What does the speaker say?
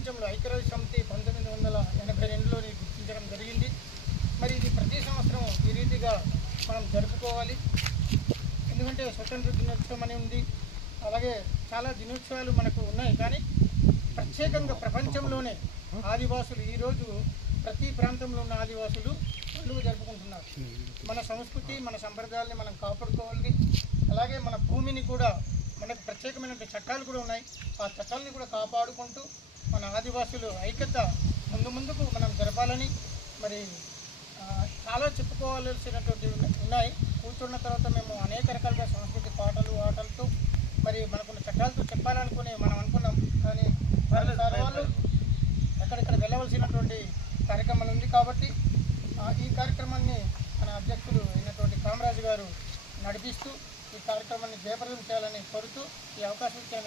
ప్రపంచంలో ఐక్యరాజ్య సమితి 1982లోని గుర్తించడం జరిగింది. మరి ఇది ప్రతి సంవత్సరం ఈ రీతిగా మనం జరుపుకోవాలి. ఎందుకంటే స్వతంత్ర దినోత్సవం అని ఉంది, అలాగే చాలా దినోత్సవాలు మనకు ఉన్నాయి. కానీ ప్రత్యేకంగా ప్రపంచంలోనే ఆదివాసులు ఈరోజు ప్రతి ప్రాంతంలో ఉన్న ఆదివాసులు పండుగ జరుపుకుంటున్నారు. మన సంస్కృతి, మన సంప్రదాయాల్ని మనం కాపాడుకోవాలి. అలాగే మన భూమిని కూడా, మనకు ప్రత్యేకమైన చట్టాలు కూడా ఉన్నాయి. ఆ చట్టాలని కూడా కాపాడుకుంటూ మన ఆదివాసులు ఐక్యత ముందుకు మనం జరపాలని మరి చాలా చెప్పుకోవాల్సినటువంటి ఉన్నాయి. కూర్చున్న తర్వాత మేము అనేక రకాలుగా సాంస్కృతిక పాటలు ఆటలతో మరి మనకున్న చట్టాలతో చెప్పాలనుకుని మనం అనుకున్నాం. కానీ వాళ్ళు ఎక్కడెక్కడ వెళ్ళవలసినటువంటి కార్యక్రమాలు ఉంది కాబట్టి ఈ కార్యక్రమాన్ని మన అధ్యక్షుడు అయినటువంటి కామరాజు గారు నడిపిస్తూ ఈ కార్యక్రమాన్ని జయప్రదం చేయాలని కోరుతూ ఈ అవకాశం ఇచ్చిన